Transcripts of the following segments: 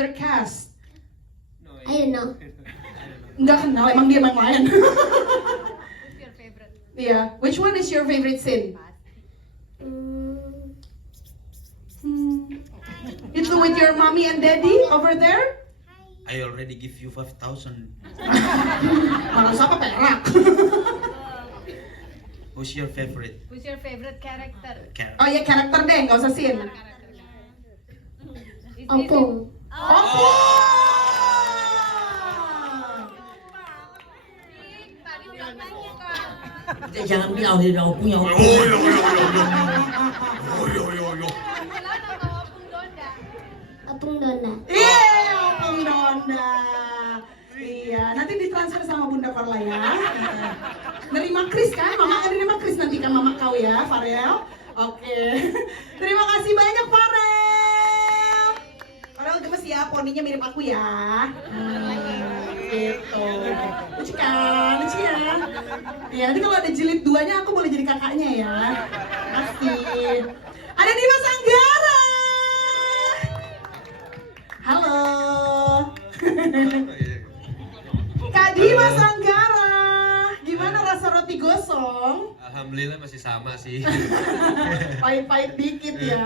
other cast? I don't know. Nggak kenal, emang dia main lain. Who's your favorite? Yeah, which one is your favorite scene? It's with your mommy and daddy over there? I already give you 5,000. Malah siapa perak? Who's your favorite Who's your favorite character? character? Oh ya karakter deh, nggak usah scene. Opung. Opung! Tadi bilang nanya kak. Jangan bilang dia punya Oh, opung. yo, yo, yo, yo. Oh, yo, yo, yo. Bilang nama Opung Donda. Opung Dona. Iya, Opung Donda. Iya, nanti ditransfer sama Bunda Korla ya. Nerima Kris kan? Mama akan nerima Kris nanti kan mama kau ya, Farel. Oke. Terima kasih banyak Farel. Farel gemes ya, poninya mirip aku ya. Gitu. Lucu kan? Lucu ya? Iya, nanti kalau ada jilid 2-nya aku boleh jadi kakaknya ya. Asik. Ada Dimas Anggara. Halo. Kak Dimas Anggara, gimana rasa roti gosong? Alhamdulillah masih sama sih. Pahit-pahit dikit ya.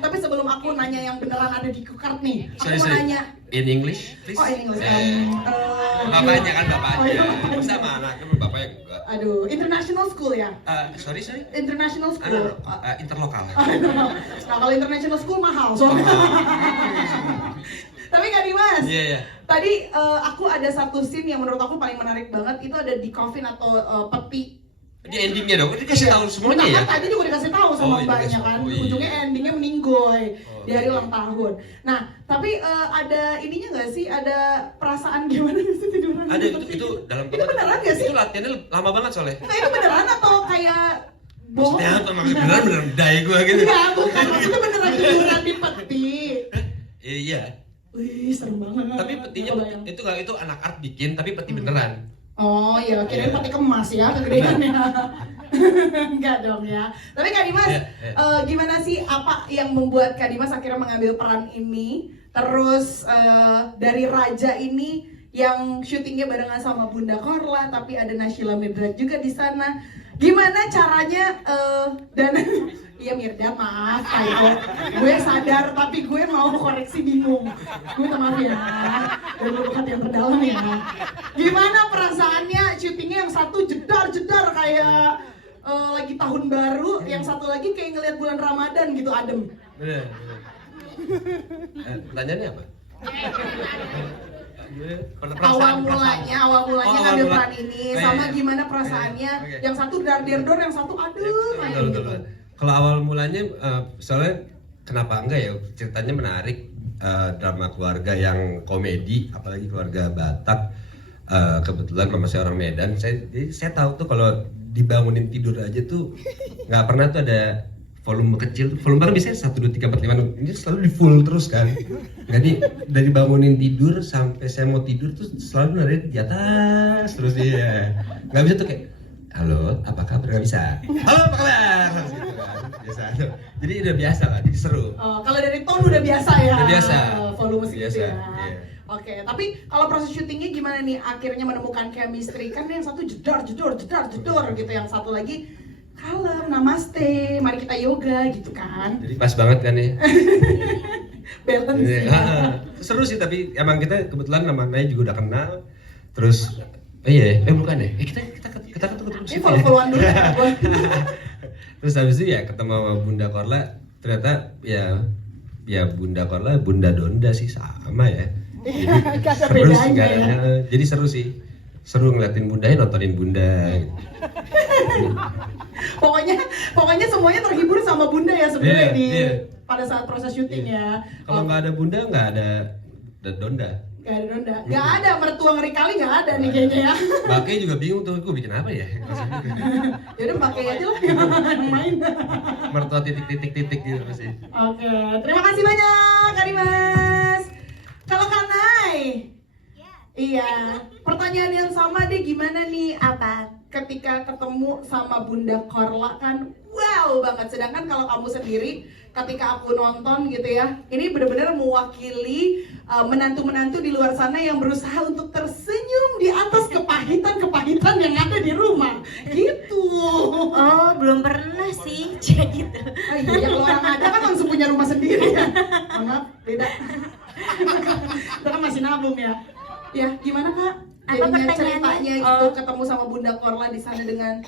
Tapi sebelum aku nanya yang beneran ada di card nih, aku mau nanya. In English, please. Oh, in English. Bapaknya kan Oh, bapaknya. iya, bapaknya. Sama anaknya bapaknya juga. Aduh, international school ya? Sorry. International school. Interlokal. Nah, kalau international school mahal soalnya. Tapi Kak Dimas, Iya. tadi aku ada satu scene yang menurut aku paling menarik banget, itu ada di coffin atau peti. Di endingnya dong, dikasih tahu semuanya ya. Tadi juga dikasih tahu sama Oh, iya, mbaknya dikasih kan, tahu. Oh, iya. ujungnya endingnya meninggoy Oh, di hari iya. ulang tahun. Nah, tapi ada ininya nggak sih, ada perasaan gimana sih tiduran? Ada di peti? itu dalam Itu beneran nggak sih? Itu latihannya lama banget soalnya. Nggak, itu beneran atau kayak bohong? Maksudnya apa? Maksudnya beneran die gue gitu. Enggak, bukan, maksudnya beneran tiduran di peti. Iya. Wih, serem banget. Tapi petinya Kebayang. itu anak art bikin, tapi peti beneran. Oh iya, kirain Iya. peti kemas ya, kegedeannya. Enggak dong ya. Tapi Kak Dimas, Iya. gimana sih apa yang membuat Kak Dimas akhirnya mengambil peran ini? Terus dari Raja ini yang syutingnya barengan sama Bunda Korla, tapi ada Naysila Mirdad juga di sana. Gimana caranya dan iya Mirdad, maaf Ayo. Gue sadar tapi gue mau koreksi bingung. Gue minta maaf ya. Dan berbuat yang terdalam ya. Gimana perasaannya syutingnya yang satu jedar-jedar kayak lagi tahun baru, yang satu lagi kayak ngeliat bulan Ramadan gitu adem. Bener. Pertanyaannya apa? Awal mulanya ngambil peran ini, sama gimana perasaannya? Oke. Yang satu dar-der-dor, yang satu aduh kayak gitu. Kalau awal mulanya soalnya kenapa enggak ya, ceritanya menarik, drama keluarga yang komedi, apalagi keluarga Batak. Kebetulan mama saya orang Medan, jadi saya tahu tuh kalau dibangunin tidur aja tuh nggak pernah tuh ada volume kecil. Volume kan biasanya 1, 2, 3, 4, 5, ini selalu di full terus kan. Jadi dari bangunin tidur sampai saya mau tidur tuh selalu ada di atas terus dia. Nggak bisa tuh kayak halo, apa kabar? Nggak bisa. Halo, apa kabar? Gitu kan. Biasa. Jadi udah biasa lah, jadi seru. Kalau dari tone udah biasa ya. Udah biasa. Volume segitu Biasa, ya. iya. Oke, tapi kalau proses syutingnya gimana nih? Akhirnya menemukan chemistry kan yang satu jedor gitu, yang satu lagi kalem, namaste, mari kita yoga gitu kan. Jadi pas banget kan ya. Balance Iya, ya. seru sih, tapi emang kita kebetulan nama Naya juga udah kenal. Terus bukan ya? Kita ketemu Ini situ ya. follow-followan dulu ya gue. Terus habis itu ya ketemu sama Bunda Korla, ternyata ya Bunda Korla, Bunda Donda sih sama ya. Iya, gak ada Seru sih, bedanya gak ada- ya. jadi seru sih. Seru ngeliatin Bundanya, nontonin Bunda. Pokoknya semuanya terhibur sama Bunda ya sebenarnya Iya. pada saat proses syuting ya. Kalau nggak ada Bunda, nggak ada Donda. Gak ada Donda, gak ada mertua ngeri kali, gak ada nih kayaknya ya. Baknya juga bingung tuh, gue bikin apa ya? Ya udah pakai aja lah yang main. Mertua titik-titik gitu pasti. Oke, terima kasih banyak Kak Dimas. Kalau Kak Nay, iya, pertanyaan pertanyaan yang sama deh, gimana nih Apa? ketika ketemu sama Bunda Korla kan wow banget, sedangkan kalau kamu sendiri ketika aku nonton gitu ya, ini benar-benar mewakili menantu-menantu di luar sana yang berusaha untuk tersenyum di atas kepahitan-kepahitan yang ada di rumah gitu. Oh, belum pernah sih kayak gitu. Oh iya, kalau orang ada kan langsung punya rumah sendiri ya. Maaf, beda. Itu kan masih nabung ya. Ya, gimana Kak? Apa Jadinya pertanyaannya? ceritanya gitu Oh. ketemu sama Bunda Korla di sana dengan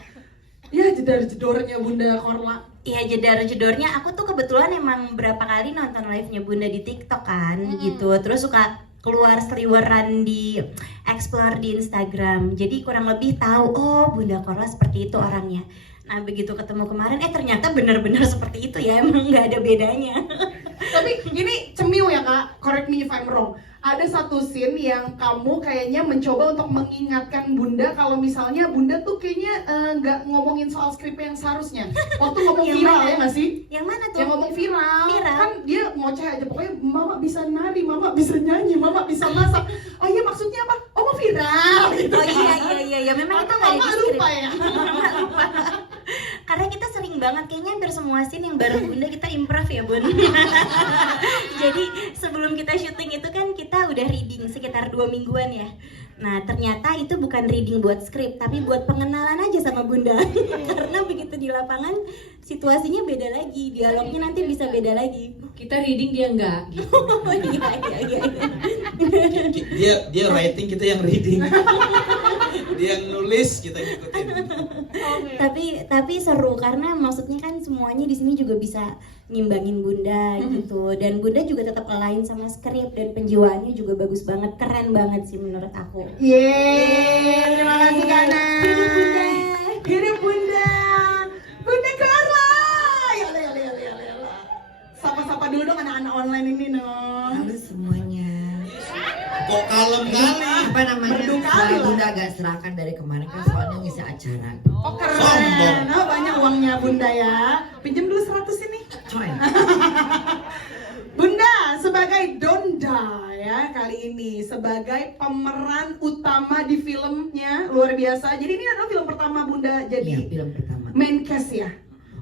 ya jedar-jedornya Bunda Korla. Iya, jedor-jedornya aku tuh kebetulan emang berapa kali nonton live-nya Bunda di TikTok kan gitu. Terus suka keluar seliweran di explore di Instagram. Jadi kurang lebih tahu oh Bunda Korla seperti itu orangnya. Nah, begitu ketemu kemarin ternyata benar-benar seperti itu ya, emang nggak ada bedanya. Tapi ini cemiu ya Kak, correct me if I'm wrong. Ada satu scene yang kamu kayaknya mencoba untuk mengingatkan Bunda kalau misalnya Bunda tuh kayaknya nggak ngomongin soal skrip yang seharusnya. Waktu ngomong Yang viral mana? ya nggak sih? Yang mana tuh? Yang ngomong viral, Viral? kan dia ngoceh aja pokoknya mama bisa nari, mama bisa nyanyi, mama bisa masak. Oh iya maksudnya apa? Oh mau viral gitu. Oh iya, memang itu Atau nggak ada mama di skrip. lupa ya? Lupa. Karena kita sering banget, kayaknya hampir semua scene yang bareng Bunda kita improv ya Bun. Jadi sebelum kita syuting itu kan kita udah reading sekitar 2 mingguan ya. Nah ternyata itu bukan reading buat skrip, tapi buat pengenalan aja sama Bunda. Karena begitu di lapangan situasinya beda lagi, dialognya nanti bisa beda lagi. Kita reading dia enggak. Oh iya. Dia writing, kita yang reading. Dia yang nulis, kita ngikutin. Tapi seru karena maksudnya kan semuanya di sini juga bisa ngimbangin Bunda gitu, dan Bunda juga tetap align sama skrip dan penjiwaannya juga bagus banget, keren banget sih menurut aku. Yeay, terima kasih Kana. Hidup Bunda. Hidup Bunda. Bunda Korla. Yala, yala, yala, yala, yala. Sapa-sapa dulu dong anak-anak online ini dong. Halo semuanya. Kok kalem kali? Apa namanya? Merdu kali Soalnya lah. Bunda agak serakan dari kemarin kan soalnya ngisi acara. Oh keren. Sombong. Oh, banyak uangnya Bunda ya. Pinjam dulu 100 ini. Coy. Bunda sebagai Donda ya kali ini sebagai pemeran utama di filmnya luar biasa. Jadi ini adalah film pertama Bunda Iya, jadi film pertama. main cast ya.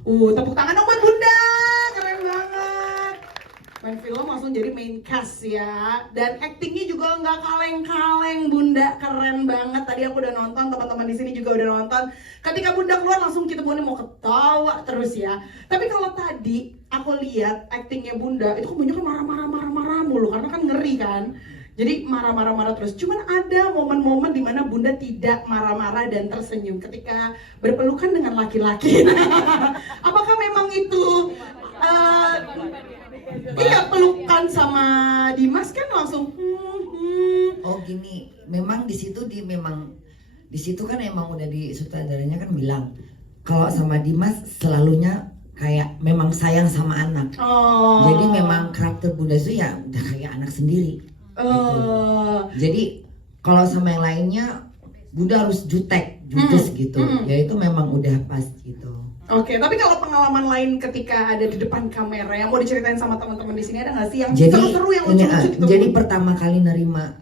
Tepuk tangan dong buat Bunda. Keren banget. Main film langsung jadi main cast ya. Dan aktingnya juga nggak kaleng-kaleng Bunda, keren banget. Tadi aku udah nonton, teman-teman di sini juga udah nonton. Ketika Bunda keluar langsung kita Bunda mau ketawa terus ya. Tapi kalau tadi aku lihat aktingnya Bunda itu kebanyakan marah-marah mulu karena kan ngeri kan. Jadi marah-marah terus. Cuman ada momen-momen di mana Bunda tidak marah-marah dan tersenyum ketika berpelukan dengan laki-laki. Apakah memang itu iya pelukan sama Dimas kan langsung Oh gini, memang di situ kan emang udah di sutradaranya kan bilang kalau sama Dimas selalunya kayak memang sayang sama anak. Oh. Jadi memang karakter Bunda itu ya udah kayak anak sendiri. Jadi kalau sama yang lainnya Bunda harus jutek, judes gitu. Ya itu memang udah pas gitu. Oke, tapi kalau pengalaman lain ketika ada di depan kamera yang mau diceritain sama teman-teman di sini ada nggak sih yang Jadi seru-seru yang ini, lucu-lucu gitu? jadi pertama kali nerima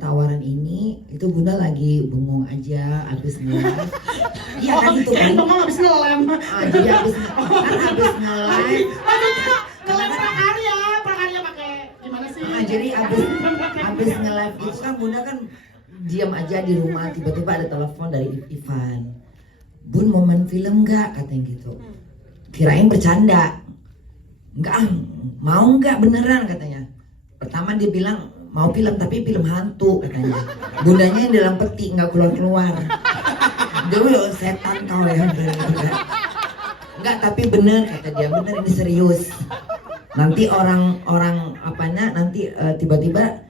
tawaran ini itu Bunda lagi bengong aja abis nge-live. Iya kan itu kan. Mama habis ngelem. Jadi abis nge-live. Ngelem prakarya pakai gimana sih? Jadi abis nge-live itu kan Bunda kan diam aja di rumah, tiba-tiba ada telepon dari Ivan. Bun mau main film nggak katanya gitu. Kirain bercanda. Enggak, mau nggak beneran katanya. Pertama dia bilang mau film tapi film hantu katanya. Bundanya yang dalam peti nggak keluar. Dia setan kau ya. Enggak tapi bener kata dia, bener ini serius. Nanti orang apanya nanti tiba-tiba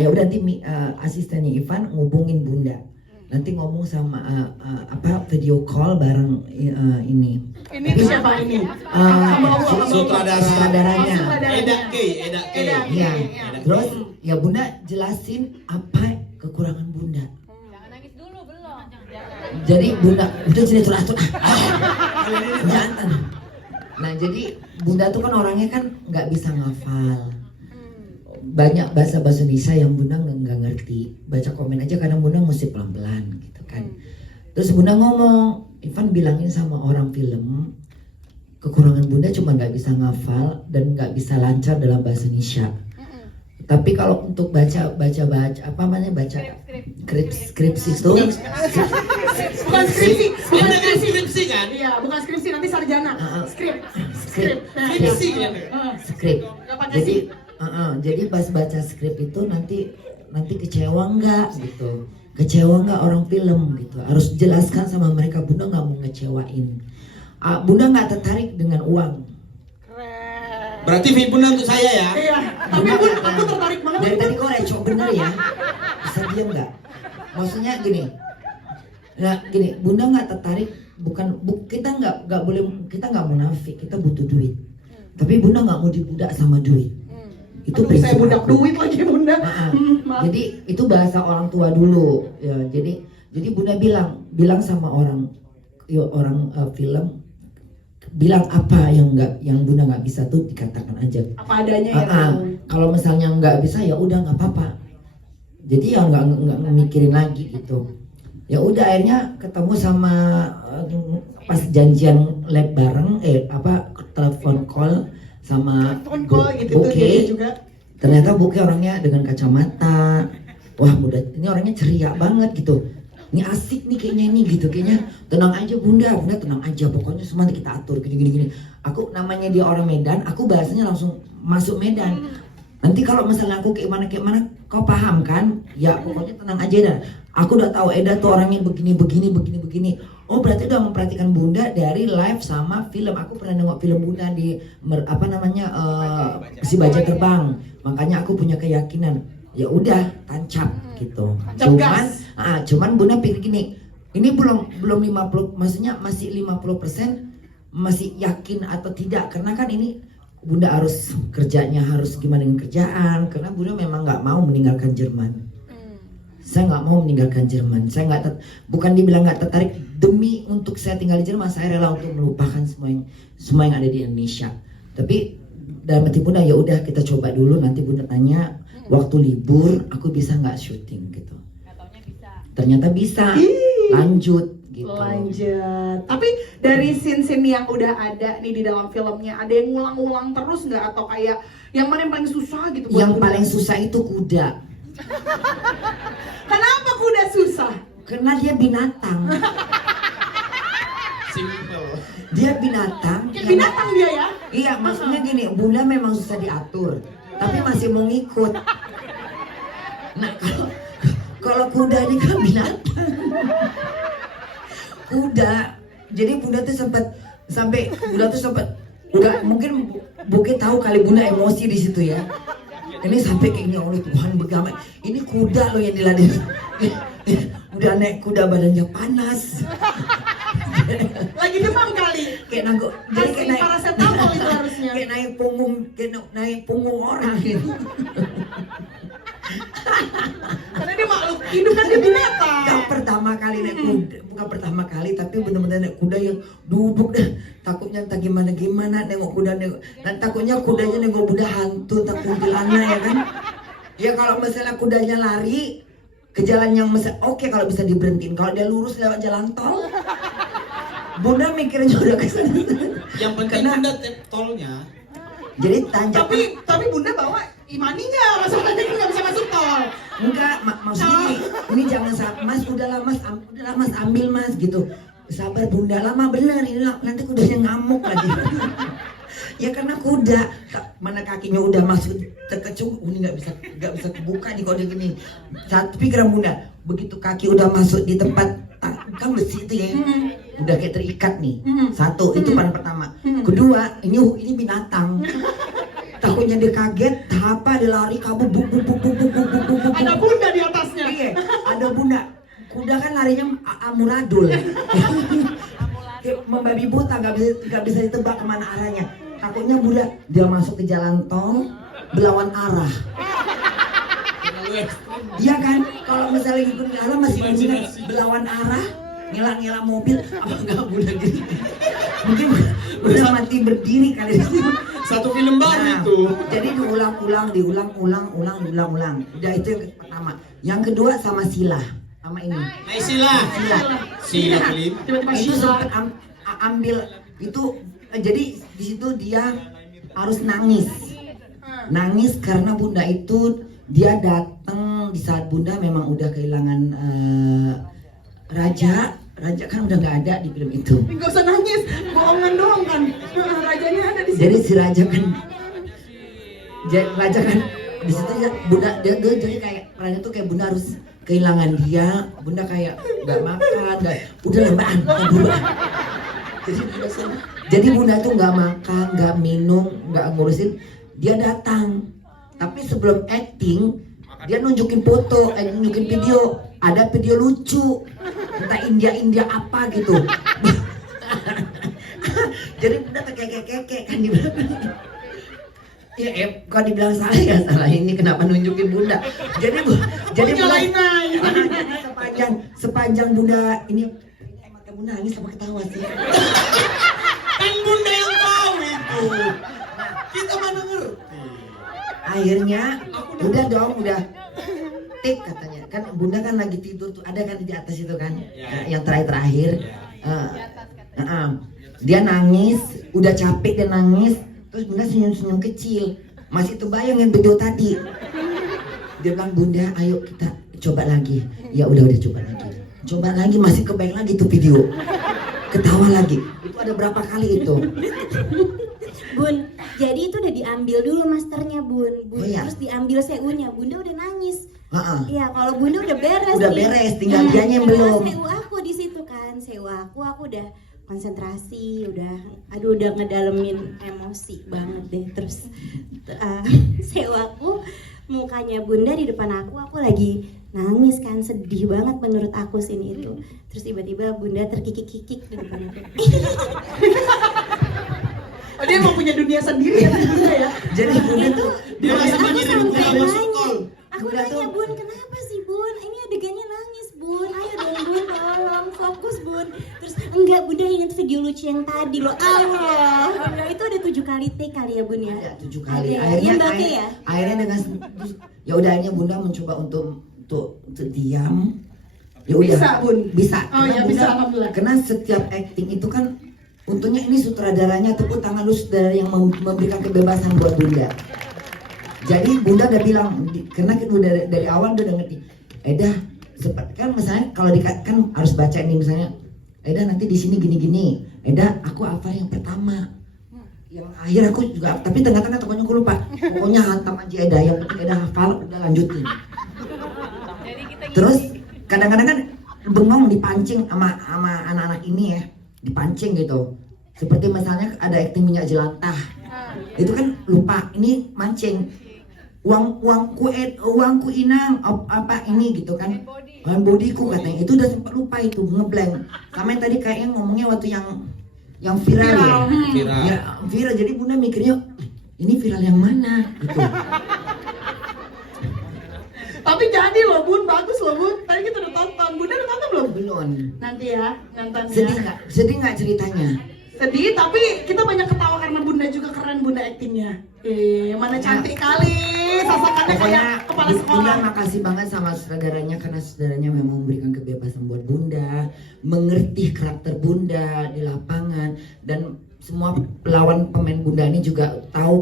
ya udah nanti asistennya Ivan ngubungin Bunda. Nanti ngomong sama video call bareng ini. Ini siapa ini? Sutradaranya. Eda K. Iya. Terus ya Bunda jelasin apa kekurangan Bunda. Jangan nangis dulu, belum. Jadi Bunda udah jadi teratur. Jangan. Nah jadi Bunda tuh kan orangnya kan nggak bisa ngafal. banyak bahasa Indonesia yang Bunda nggak ngerti. Baca komen aja kadang Bunda mesti pelan-pelan gitu kan. Terus Bunda ngomong, Ivan bilangin sama orang film, kekurangan Bunda cuma nggak bisa ngafal dan nggak bisa lancar dalam bahasa Indonesia. Tapi kalau untuk baca apa namanya baca skripsi itu Bukan skripsi, bukan Anda kan skripsi. skripsi kan? Iya, bukan skripsi, nanti sarjana. Skrip. Skripsi kan? skrip. Nggak pakai Jadi sih. jadi pas baca skrip itu nanti kecewa nggak gitu, kecewa nggak orang film gitu. Harus jelaskan sama mereka, Bunda nggak mau ngecewain. Bunda nggak tertarik dengan uang. Berarti fee Bunda untuk saya ya? Iya, tapi Bun, aku tertarik banget. Dari tadi kok recok bener ya? Bisa diam nggak? Maksudnya gini, nah gini, Bunda nggak tertarik, kita nggak boleh, kita nggak munafik, kita butuh duit. Tapi Bunda nggak mau dibudak sama duit. Itu Aduh, prinsip saya budak aku. duit lagi Bunda. Maaf. Jadi itu bahasa orang tua dulu. Ya, jadi Bunda bilang sama orang film, bilang apa yang Bunda nggak bisa tuh dikatakan aja. Apa adanya ya. Kalau misalnya nggak bisa ya udah nggak apa-apa. Jadi ya nggak mikirin lagi gitu. Ya udah akhirnya ketemu sama pas janjian lab bareng telepon call sama Telepon call gitu tuh Buke. dia juga. Ternyata Buke orangnya dengan kacamata. Wah ini orangnya ceria banget gitu. Ini asik nih kayaknya ini gitu, kayaknya tenang aja Bunda tenang aja, pokoknya semua kita atur gini. Aku namanya dia orang Medan, aku bahasanya langsung masuk Medan. Nanti kalau misalnya aku kayak mana kau paham kan? Ya pokoknya tenang aja dah. Aku udah tahu Eda tuh orangnya begini. Oh berarti udah memperhatikan Bunda dari live sama film. Aku pernah nengok film Bunda di Si Baja Terbang. Makanya aku punya keyakinan. Ya udah tancap gitu. Cuman Bunda pikir gini, ini belum 50, maksudnya masih 50% masih yakin atau tidak, karena kan ini Bunda harus kerjanya harus gimana dengan kerjaan, karena Bunda memang nggak mau meninggalkan Jerman. Saya nggak mau meninggalkan Jerman. Saya bukan dibilang nggak tertarik, demi untuk saya tinggal di Jerman saya rela untuk melupakan semua yang ada di Indonesia. Tapi dalam hati Bunda ya udah kita coba dulu, nanti Bunda tanya waktu libur aku bisa nggak syuting gitu. Ternyata bisa. Lanjut gitu. Lanjut. Tapi dari scene-scene yang udah ada nih di dalam filmnya, ada yang ngulang-ulang terus nggak, atau kayak yang mana yang paling susah gitu? Yang paling susah itu kuda. Kenapa kuda susah? Karena dia binatang. Simple. Dia binatang. Kayak binatang dia ya? Iya, maksudnya gini, Bunda memang susah diatur, tapi masih mau ngikut. Nah, kalau kuda ini kan binatang. Kuda. Jadi Bunda tuh sempat udah mungkin Buke tahu kali Bunda emosi di situ ya. Ini sampai kayak ini, oleh Tuhan bagaimana ini kuda loh yang diladenin. Udah naik kuda badannya panas. Lagi demam kali. Kayak nangkuk, jadi kayak Kasih naik paracetamol itu harusnya. kayak naik punggung orang gitu. Karena dia makhluk hidup kan, dia binatang. Gak pertama kali naik kuda, bukan pertama kali, tapi benar-benar naik kuda yang duduk deh. Takutnya entah gimana nengok kuda, dan takutnya kudanya nengok Bunda hantu, tak kuntilanak ya kan. Ya kalau misalnya kudanya lari ke jalan yang oke kalau bisa diberhentiin. Kalau dia lurus lewat jalan tol, Bunda mikirnya udah ke sana. Yang penting Bunda tolnya. Jadi tanjak. Tapi Bunda bawa imaninya, masalahnya kan nggak bisa masuk tol. Enggak, maksudnya ini jangan Mas, udahlah Mas ambil Mas gitu. Sabar Bunda, lama bener ini nanti kudanya ngamuk lagi. Ya karena kuda mana kakinya udah masuk terkecung, ini nggak bisa kebuka nih kalau dia gini. Satu pikiran Bunda, begitu kaki udah masuk di tempat kan besi itu ya, udah kayak terikat nih. Satu itu bahan pertama. Kedua ini binatang. Takutnya dia kaget, apa dia lari kabur, buk. Ada Bunda di atasnya. Iya, ada Bunda. Kuda kan larinya amuradul. Kayak membabi buta, nggak bisa ditebak kemana arahnya. Takutnya Bunda dia masuk ke jalan tol berlawan arah. Iya kan? Kalau misalnya ikut arah masih mungkin berlawan arah, ngelak mobil, apa enggak Bunda gitu? Mungkin Bunda mati berdiri kali. Satu film baru Nah, itu. jadi diulang-ulang. Udah itu yang pertama. Yang kedua sama Sila, sama ini. Naisila. Sila film. Tiba-tiba Itu Sheila. sempat ambil itu, jadi di situ dia harus nangis. Nangis karena bunda itu dia datang di saat bunda memang udah kehilangan raja kan udah nggak ada di film itu. Nggak usah nangis, bohongan doang kan. Rajanya ada di sini. Jadi si raja kan di situ bunda dia jadi kayak perannya tuh kayak bunda harus kehilangan dia, bunda kayak nggak makan, udah lembaran buruan. Jadi bunda tuh nggak makan, nggak minum, nggak ngurusin, dia datang. Tapi sebelum acting dia nunjukin foto, nunjukin video, ada video lucu, entah India apa gitu. Jadi bunda kekek kan di belakang. Ya, kalau dibilang salah ya salah ini kenapa nunjukin bunda. Jadi Nyalain sepanjang bunda ini mata bunda nangis sama ketawa sih. Kan bunda yang tahu itu. Kita mana ngerti. Akhirnya udah tik katanya kan bunda kan lagi tidur tuh ada kan di atas itu kan yang terakhir. Dia nangis, udah capek dan nangis. Terus bunda senyum-senyum kecil, masih terbayang yang video tadi. Dia bilang bunda, ayo kita coba lagi. Ya udah coba lagi, masih kebayang lagi tuh video. Ketawa lagi. Itu ada berapa kali itu? Bun, jadi itu udah diambil dulu masternya Bun. Oh, iya. Terus diambil seunya. Bunda udah nangis. Heeh. Iya, kalau Bunda udah beres. Udah nih. beres, tinggal dianya yang belum. Seu aku di situ kan, seu aku udah konsentrasi, udah ngedalemin emosi banget deh. Terus seu aku mukanya Bunda di depan aku lagi nangis kan, sedih banget menurut aku scene itu. Terus tiba-tiba Bunda terkikik-kikik di depan aku. Oh, dia mau punya dunia sendiri ya Bunda ya. Jadi bunda tuh Dia masih Aku banyak sampai buka masuk nanya, tol. aku Bunda nanya tuh- Bun, kenapa sih Bun? Ini adegannya nangis Bun, ayo dong Bun, tolong fokus Bun. Terus enggak, Bunda ingat video lucu yang tadi loh. Allah, itu ada 7 kali take kali ya Bun ya? ada 7 kali. Ada ya? Yang bagi ya? Akhirnya dengan ya udah akhirnya bunda mencoba untuk diam. Ya udah. Bisa, Bun? Bisa. Oh, Karena ya, bisa, Bunda- alhamdulillah. Karena setiap acting itu kan untungnya ini sutradaranya, tepuk tangan lu sutradara yang memberikan kebebasan buat bunda. Jadi bunda udah bilang karena kita udah dari awal udah ngerti. Kan misalnya kalau kan harus baca ini misalnya nanti di sini gini-gini. Aku apa yang pertama. Yang akhir aku juga, tapi tengah-tengah pokoknya aku lupa. Pokoknya hantam aja yang penting hafal, udah lanjutin. Terus kadang-kadang kan bengong dipancing sama anak-anak ini ya, dipancing gitu. Seperti misalnya ada acting minyak jelantah. Itu kan lupa, ini mancing. Uangku inang apa ini gitu kan. Bodiku katanya. Itu udah sempat lupa itu, ngeblank. Sama yang tadi kayaknya ngomongnya waktu yang viral ya. Viral. Ya, viral. Jadi bunda mikirnya ini viral yang mana gitu. Tapi jadi loh Bun, bagus loh Bun. Tadi kita udah tonton. Bunda udah tonton belum? Belum. Nanti ya, nonton Sedih ya. nggak? Sedih nggak ceritanya? Sedih, tapi kita banyak ketawa karena Bunda juga keren Bunda aktingnya. Mana cantik kali. Sasakannya kayak kepala Bunda sekolah. makasih banget sama sutradaranya karena sutradaranya memang memberikan kebebasan buat Bunda, mengerti karakter Bunda di lapangan dan semua pelawan pemain Bunda ini juga tahu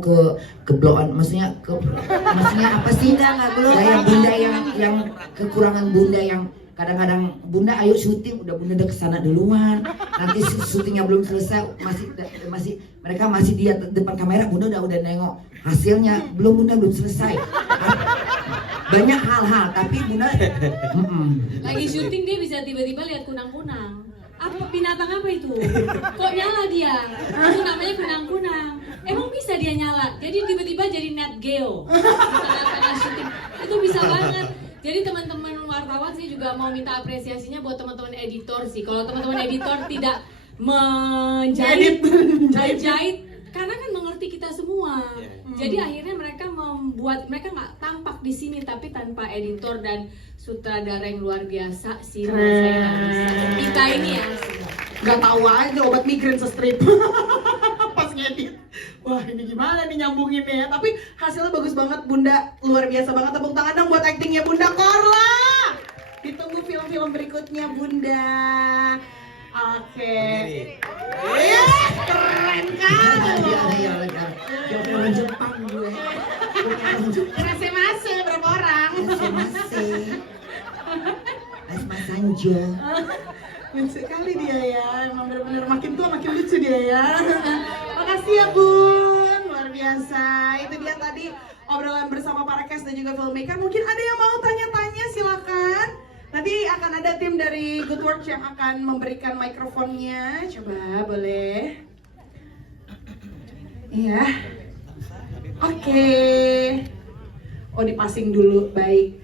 kebloan, maksudnya apa sih gaya Bunda yang kekurangan Bunda yang kadang-kadang Bunda ayo syuting udah kesana duluan, nanti syutingnya belum selesai masih mereka masih di depan kamera, Bunda udah nengok hasilnya belum selesai. Banyak hal-hal tapi Bunda Lagi syuting dia bisa tiba-tiba lihat kunang-kunang. Apa binatang apa itu? Kok nyala dia? Itu namanya kunang-kunang. Emang bisa dia nyala? Jadi tiba-tiba jadi Nat Geo. Tengah syuting. Itu bisa banget. Jadi teman-teman wartawan sih juga mau minta apresiasinya buat teman-teman editor sih. Kalau teman-teman editor tidak menjahit, karena kan mengerti kita semua. Jadi akhirnya mereka nggak tampak di sini tapi tanpa editor dan sutradara yang luar biasa sih. Menurut saya nggak bisa. Kita ini ya. Gak tahu aja obat migrain se-strip. Pas ngedit. Wah ini gimana nih nyambunginnya ya. Tapi hasilnya bagus banget Bunda, luar biasa banget. Tepuk tangan dong buat aktingnya Bunda Korla. Ditunggu film-film berikutnya Bunda. Oke. Keren kan? Kayak orang Jepang gue. Masing-masing berapa orang? Masing-masing. Mas Sanjo. Lucu sekali dia ya, emang bener-bener makin tua makin lucu dia ya. Makasih ya Bun, luar biasa. Itu dia tadi obrolan bersama para cast dan juga filmmaker. Mungkin ada yang mau tanya-tanya, silakan. Nanti akan ada tim dari Good Works yang akan memberikan mikrofonnya. Coba boleh. Iya. Oke. Oh dipasing dulu, baik.